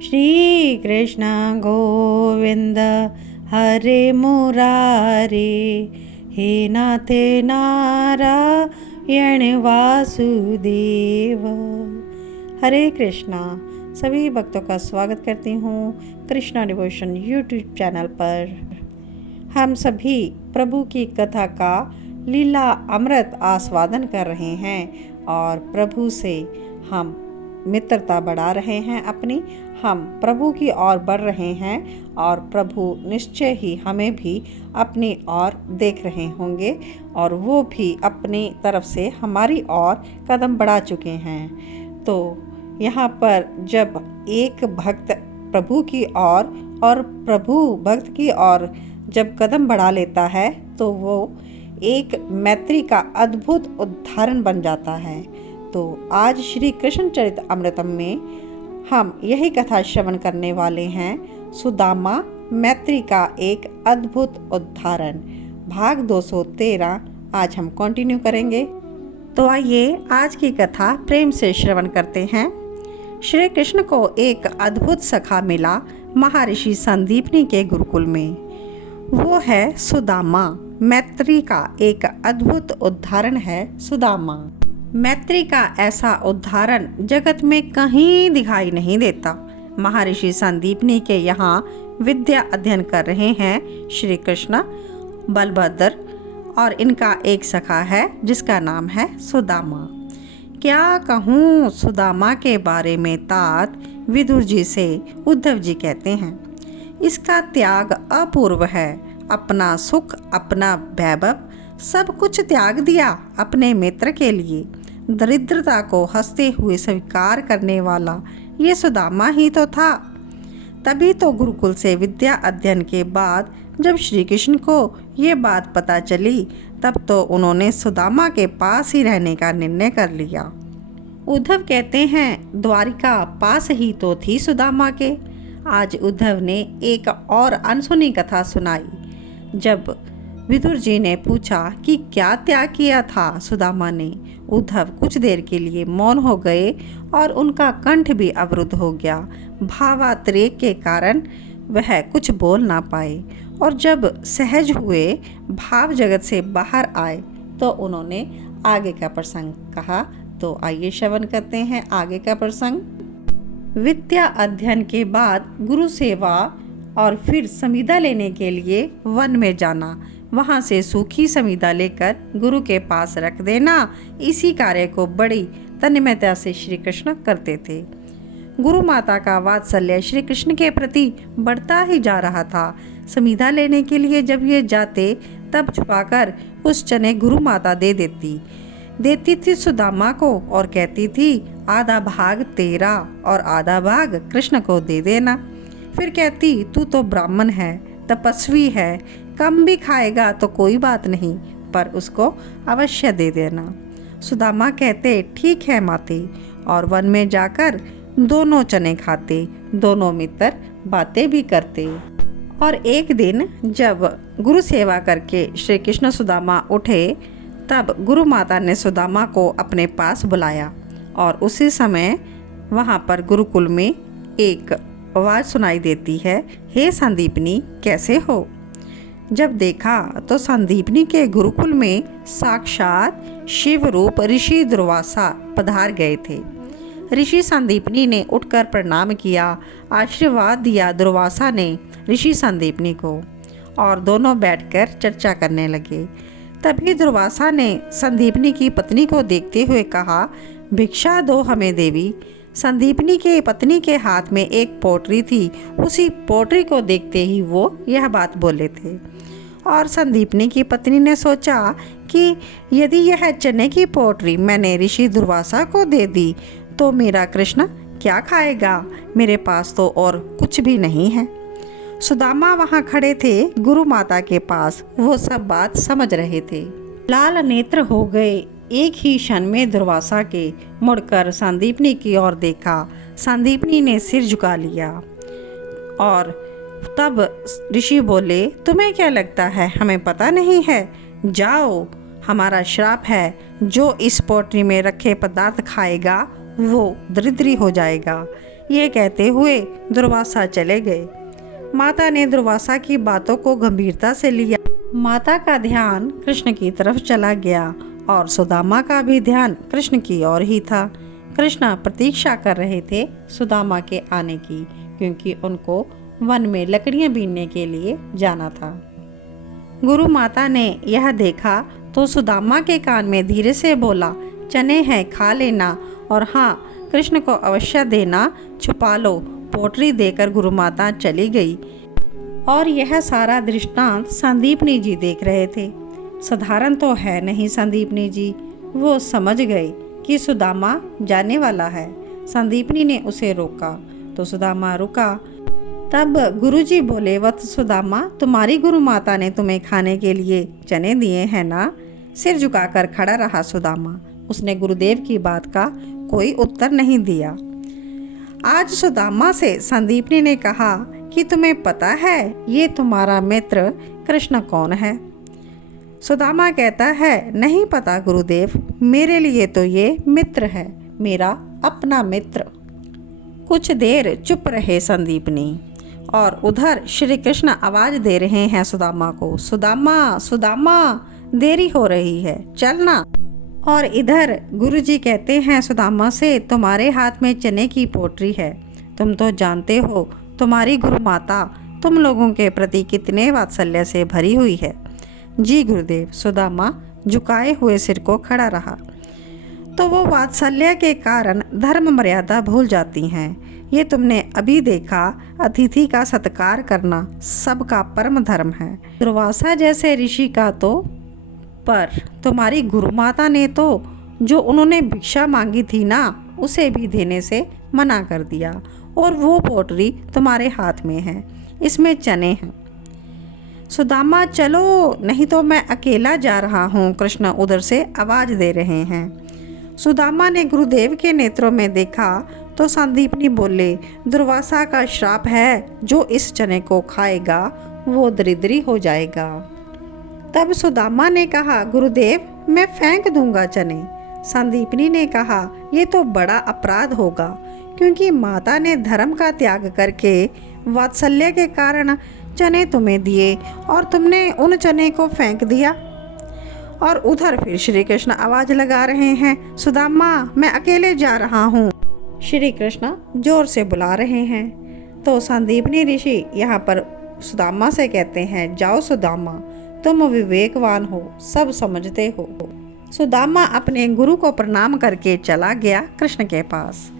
श्री कृष्ण गोविंद हरे मुरारे, हे नाथे नारायण वासुदेव। हरे कृष्णा। सभी भक्तों का स्वागत करती हूँ कृष्णा डिवोशन यूट्यूब चैनल पर। हम सभी प्रभु की कथा का लीला अमृत आस्वादन कर रहे हैं और प्रभु से हम मित्रता बढ़ा रहे हैं अपनी। हम प्रभु की ओर बढ़ रहे हैं और प्रभु निश्चय ही हमें भी अपनी ओर देख रहे होंगे और वो भी अपनी तरफ से हमारी ओर कदम बढ़ा चुके हैं। तो यहाँ पर जब एक भक्त प्रभु की ओर और प्रभु भक्त की ओर जब कदम बढ़ा लेता है तो वो एक मैत्री का अद्भुत उदाहरण बन जाता है। तो आज श्री कृष्ण चरित अमृतम में हम यही कथा श्रवण करने वाले हैं, सुदामा मैत्री का एक अद्भुत उदाहरण, भाग 213 आज हम कंटिन्यू करेंगे। तो आइए आज की कथा प्रेम से श्रवण करते हैं। श्री कृष्ण को एक अद्भुत सखा मिला महर्षि संदीपनी के गुरुकुल में। वो है सुदामा। मैत्री का एक अद्भुत उदाहरण है सुदामा। मैत्री का ऐसा उदाहरण जगत में कहीं दिखाई नहीं देता। महर्षि संदीपनी के यहाँ विद्या अध्ययन कर रहे हैं श्री कृष्ण, बलभद्र और इनका एक सखा है जिसका नाम है सुदामा। क्या कहूँ सुदामा के बारे में तात विदुर जी से उद्धव जी कहते हैं, इसका त्याग अपूर्व है। अपना सुख, अपना वैभव सब कुछ त्याग दिया अपने मित्र के लिए। दरिद्रता को हंसते हुए स्वीकार करने वाला ये सुदामा ही तो था। तभी तो गुरुकुल से विद्या अध्ययन के बाद जब श्री कृष्ण को ये बात पता चली तब तो उन्होंने सुदामा के पास ही रहने का निर्णय कर लिया। उद्धव कहते हैं द्वारिका पास ही तो थी सुदामा के। आज उद्धव ने एक और अनसुनी कथा सुनाई। जब विदुर जी ने पूछा कि क्या त्याग किया था सुदामा ने, उद्धव कुछ देर के लिए मौन हो गए और उनका कंठ भी अवरुद्ध हो गया। भावात्रेक के कारण वह कुछ बोल ना पाए और जब सहज हुए, भाव जगत से बाहर आए तो उन्होंने आगे का प्रसंग कहा। तो आइए श्रवण करते हैं आगे का प्रसंग। विद्या अध्ययन के बाद गुरु सेवा और फिर समीधा लेने के लिए वन में जाना, वहाँ से सूखी समीधा लेकर गुरु के पास रख देना, इसी कार्य को बड़ी तन्मयता से श्री कृष्ण करते थे। गुरु माता का वात्सल्य श्री कृष्ण के प्रति बढ़ता ही जा रहा था। समीधा लेने के लिए जब ये जाते तब छुपाकर कुछ चने गुरु माता दे देती थी सुदामा को और कहती थी आधा भाग तेरा और आधा भाग कृष्ण को दे देना। फिर कहती तू तो ब्राह्मण है, तपस्वी है, कम भी खाएगा तो कोई बात नहीं, पर उसको अवश्य दे देना। सुदामा कहते ठीक है माते, और वन में जाकर दोनों चने खाते, दोनों मित्र बातें भी करते। और एक दिन जब गुरु सेवा करके श्री कृष्ण सुदामा उठे तब गुरु माता ने सुदामा को अपने पास बुलाया और उसी समय वहाँ पर गुरुकुल में एक आवाज़ सुनाई देती है, हे संदीपनी कैसे हो। जब देखा तो संदीपनी के गुरुकुल में साक्षात शिव रूप ऋषि दुर्वासा पधार गए थे। ऋषि संदीपनी ने उठकर प्रणाम किया, आशीर्वाद दिया दुर्वासा ने ऋषि संदीपनी को और दोनों बैठकर चर्चा करने लगे। तभी दुर्वासा ने संदीपनी की पत्नी को देखते हुए कहा, भिक्षा दो हमें देवी। संदीपनी के पत्नी के हाथ में एक पोटरी थी, उसी पोटरी को देखते ही वो यह बात बोले थे। और संदीपनी की पत्नी ने सोचा कि यदि यह चने की पोटरी मैंने ऋषि दुर्वासा को दे दी तो मेरा कृष्ण क्या खाएगा, मेरे पास तो और कुछ भी नहीं है। सुदामा वहाँ खड़े थे गुरु माता के पास, वो सब बात समझ रहे थे। लाल नेत्र हो गए एक ही क्षण में दुर्वासा के। मुड़कर संदीपनी की ओर देखा, संदीपनी ने सिर झुका लिया और तब ऋषि बोले, तुम्हें क्या लगता है हमें पता नहीं है? जाओ, हमारा श्राप है, जो इस पोटरी में रखे पदार्थ खाएगा वो दरिद्री हो जाएगा। ये कहते हुए दुर्वासा चले गए। माता ने दुर्वासा की बातों को गंभीरता से लिया। माता का ध्यान कृष्ण की तरफ चला गया और सुदामा का भी ध्यान कृष्ण की ओर ही था। कृष्ण प्रतीक्षा कर रहे थे सुदामा के आने की, क्योंकि उनको वन में लकड़ियां बीनने के लिए जाना था। गुरु माता ने यह देखा तो सुदामा के कान में धीरे से बोला, चने हैं खा लेना, और हाँ, कृष्ण को अवश्य देना, छुपा लो। पोटरी देकर गुरु माता चली गई और यह सारा दृष्टांत संदीपनी जी देख रहे थे। साधारण तो है नहीं संदीपनी जी, वो समझ गए कि सुदामा जाने वाला है। संदीपनी ने उसे रोका तो सुदामा रुका। तब गुरुजी बोले, वत्स सुदामा, तुम्हारी गुरु माता ने तुम्हें खाने के लिए चने दिए हैं ना? सिर झुकाकर खड़ा रहा सुदामा। उसने गुरुदेव की बात का कोई उत्तर नहीं दिया। आज सुदामा से संदीपनी ने कहा कि तुम्हें पता है ये तुम्हारा मित्र कृष्ण कौन है? सुदामा कहता है, नहीं पता गुरुदेव, मेरे लिए तो ये मित्र है, मेरा अपना मित्र। कुछ देर चुप रहे संदीपनी, और उधर श्री कृष्ण आवाज दे रहे हैं सुदामा को, सुदामा सुदामा, देरी हो रही है, चलना। और इधर गुरुजी कहते हैं सुदामा से, तुम्हारे हाथ में चने की पोटरी है, तुम तो जानते हो तुम्हारी गुरु माता तुम लोगों के प्रति कितने वात्सल्य से भरी हुई है। जी गुरुदेव। सुदामा झुकाए हुए सिर को खड़ा रहा। तो वो वात्सल्य के कारण धर्म मर्यादा भूल जाती हैं। ये तुमने अभी देखा, अतिथि का सत्कार करना सबका परम धर्म है। दुर्वासा जैसे ऋषि का तो, पर तुम्हारी गुरु माता ने तो जो उन्होंने भिक्षा मांगी थी ना, उसे भी देने से मना कर दिया, और वो पोटरी तुम्हारे हाथ में है, इसमें चने हैं। सुदामा, चलो नहीं तो मैं अकेला जा रहा हूँ, कृष्ण उधर से आवाज दे रहे हैं। सुदामा ने गुरुदेव के नेत्रों में देखा तो संदीपनी बोले, दुर्वासा का श्राप है, जो इस चने को खाएगा वो दरिद्री हो जाएगा। तब सुदामा ने कहा, गुरुदेव मैं फेंक दूंगा चने। संदीपनी ने कहा, ये तो बड़ा अपराध होगा, क्योंकि माता ने धर्म का त्याग करके वात्सल्य के कारण चने तुम्हें दिए और तुमने उन चने को फेंक दिया। और उधर फिर श्री कृष्ण आवाज लगा रहे हैं, सुदामा मैं अकेले जा रहा हूँ। श्री कृष्ण जोर से बुला रहे हैं। तो संदीपनी ऋषि यहाँ पर सुदामा से कहते हैं, जाओ सुदामा, तुम विवेकवान हो, सब समझते हो। सुदामा अपने गुरु को प्रणाम करके चला गया कृष्ण के पास,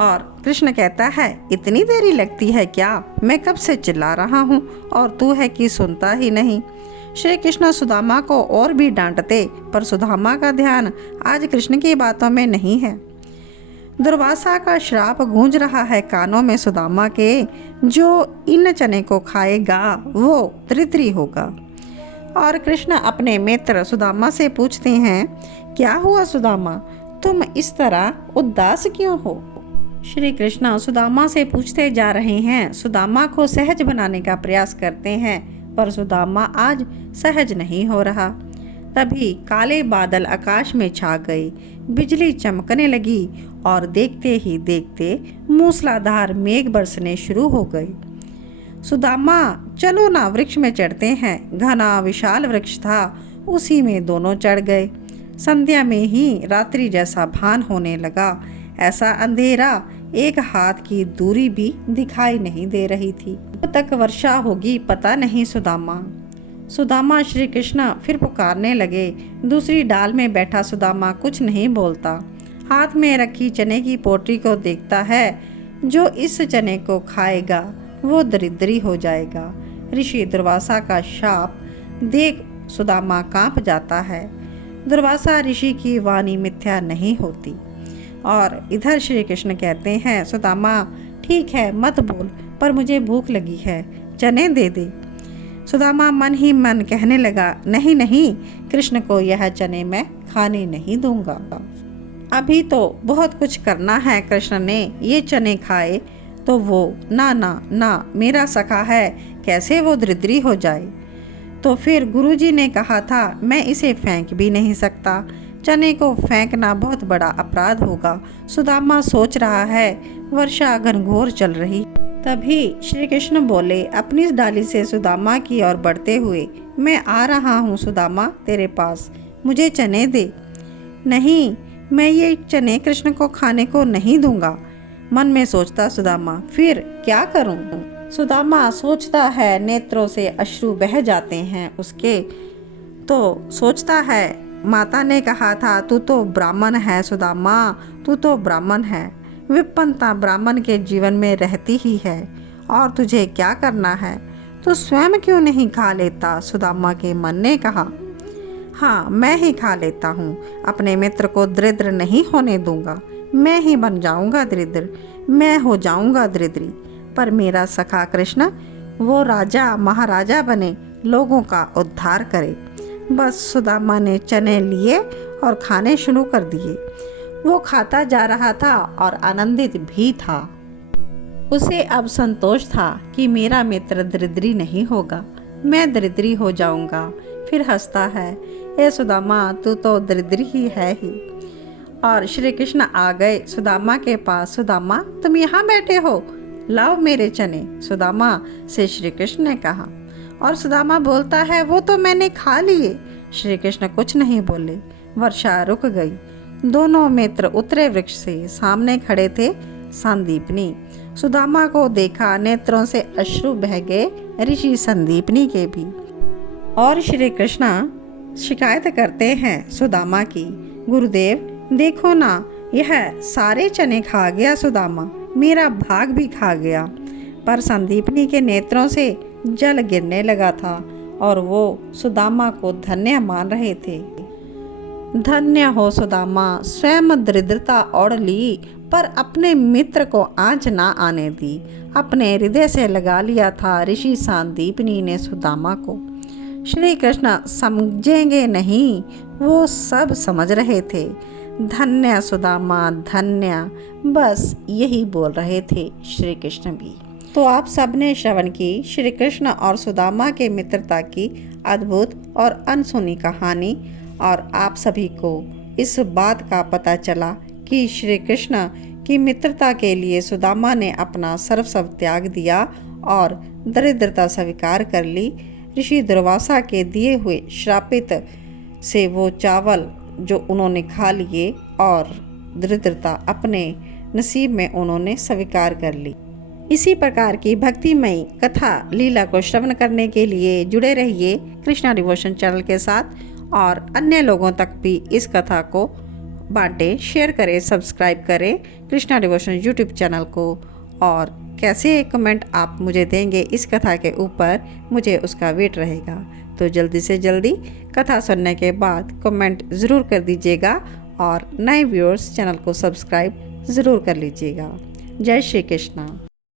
और कृष्ण कहता है, इतनी देरी लगती है क्या? मैं कब से चिल्ला रहा हूँ और तू है कि सुनता ही नहीं। श्री कृष्ण सुदामा को और भी डांटते, पर सुदामा का ध्यान आज कृष्ण की बातों में नहीं है। दुर्वासा का श्राप गूंज रहा है कानों में सुदामा के, जो इन चने को खाएगा वो दरिद्री होगा। और कृष्ण अपने मित्र सुदामा से पूछते हैं, क्या हुआ सुदामा, तुम इस तरह उदास क्यों हो? श्री कृष्ण सुदामा से पूछते जा रहे हैं। सुदामा को सहज बनाने का प्रयास करते हैं, पर सुदामा आज सहज नहीं हो रहा। तभी काले बादल आकाश में छा गए, बिजली चमकने लगी और देखते ही देखते मूसलाधार मेघ बरसने शुरू हो गए। सुदामा, चलो ना वृक्ष में चढ़ते हैं। घना विशाल वृक्ष था, उसी में दोनों चढ़ गए। संध्या में ही रात्रि जैसा भान होने लगा। ऐसा अंधेरा एक हाथ की दूरी भी दिखाई नहीं दे रही थी। कब तक वर्षा होगी पता नहीं। सुदामा श्री कृष्ण फिर पुकारने लगे। दूसरी डाल में बैठा सुदामा कुछ नहीं बोलता, हाथ में रखी चने की पोटली को देखता है। जो इस चने को खाएगा वो दरिद्री हो जाएगा। ऋषि दुर्वासा का शाप देख सुदामा कांप जाता है। दुर्वासा ऋषि की वाणी मिथ्या नहीं होती। और इधर श्री कृष्ण कहते हैं, सुदामा ठीक है मत बोल, पर मुझे भूख लगी है, चने दे दे। सुदामा मन ही मन कहने लगा, नहीं नहीं, कृष्ण को यह चने मैं खाने नहीं दूंगा। अभी तो बहुत कुछ करना है। कृष्ण ने ये चने खाए तो वो ना ना ना, मेरा सखा है, कैसे वो दरिद्री हो जाए। तो फिर गुरुजी ने कहा था, मैं इसे फेंक भी नहीं सकता। चने को फेंकना बहुत बड़ा अपराध होगा। सुदामा सोच रहा है। वर्षा घनघोर चल रही। तभी श्री कृष्ण बोले अपनी डाली से सुदामा की ओर बढ़ते हुए, मैं आ रहा हूँ सुदामा तेरे पास, मुझे चने दे। नहीं, मैं ये चने कृष्ण को खाने को नहीं दूंगा, मन में सोचता सुदामा। फिर क्या करूं? सुदामा सोचता है, नेत्रों से अश्रु बह जाते हैं उसके। तो सोचता है, माता ने कहा था तू तो ब्राह्मण है सुदामा, तू तो ब्राह्मण है। विपन्नता ब्राह्मण के जीवन में रहती ही है, और तुझे क्या करना है? तो स्वयं क्यों नहीं खा लेता? सुदामा के मन ने कहा। हाँ, मैं ही खा लेता हूँ, अपने मित्र को दरिद्र नहीं होने दूंगा। मैं ही बन जाऊंगा दरिद्र, मैं हो जाऊंगा दरिद्री। पर मेरा सखा कृष्ण, वो राजा महाराजा बने, लोगों का उद्धार करे। बस सुदामा ने चने लिए और खाने शुरू कर दिए। वो खाता जा रहा था और आनंदित भी था। उसे अब संतोष था कि मेरा मित्र दरिद्री नहीं होगा, मैं दरिद्री हो जाऊंगा। फिर हंसता है, ए सुदामा तू तो दरिद्री ही है ही। और श्री कृष्ण आ गए सुदामा के पास। सुदामा तुम यहाँ बैठे हो, लाओ मेरे चने, सुदामा से श्री कृष्ण ने कहा। और सुदामा बोलता है, वो तो मैंने खा लिए। श्री कृष्ण कुछ नहीं बोले। वर्षा रुक गई। दोनों मित्र उतरे वृक्ष से। सामने खड़े थे संदीपनी। सुदामा को देखा, नेत्रों से अश्रु बह गए ऋषि संदीपनी के भी। और श्री कृष्ण शिकायत करते हैं सुदामा की, गुरुदेव देखो ना, यह सारे चने खा गया सुदामा, मेरा भाग भी खा गया। पर संदीपनी के नेत्रों से जल गिरने लगा था और वो सुदामा को धन्य मान रहे थे। धन्य हो सुदामा, स्वयं दरिद्रता ओढ़ ली, पर अपने मित्र को आँच ना आने दी। अपने हृदय से लगा लिया था ऋषि संदीपनी ने सुदामा को। श्री कृष्ण समझेंगे नहीं, वो सब समझ रहे थे। धन्य सुदामा धन्य, बस यही बोल रहे थे श्री कृष्ण भी। तो आप सबने श्रवण की श्री कृष्ण और सुदामा के मित्रता की अद्भुत और अनसुनी कहानी। और आप सभी को इस बात का पता चला कि श्री कृष्ण की मित्रता के लिए सुदामा ने अपना सर्वस्व त्याग दिया और दरिद्रता स्वीकार कर ली। ऋषि दुर्वासा के दिए हुए श्रापित से वो चावल जो उन्होंने खा लिए और दरिद्रता अपने नसीब में उन्होंने स्वीकार कर ली। इसी प्रकार की भक्तिमयी कथा लीला को श्रवण करने के लिए जुड़े रहिए कृष्णा डिवोशन चैनल के साथ, और अन्य लोगों तक भी इस कथा को बांटें, शेयर करें, सब्सक्राइब करें कृष्णा डिवोशन यूट्यूब चैनल को। और कैसे कमेंट आप मुझे देंगे इस कथा के ऊपर, मुझे उसका वेट रहेगा। तो जल्दी से जल्दी कथा सुनने के बाद कमेंट ज़रूर कर दीजिएगा और नए व्यूअर्स चैनल को सब्सक्राइब ज़रूर कर लीजिएगा। जय श्री कृष्णा।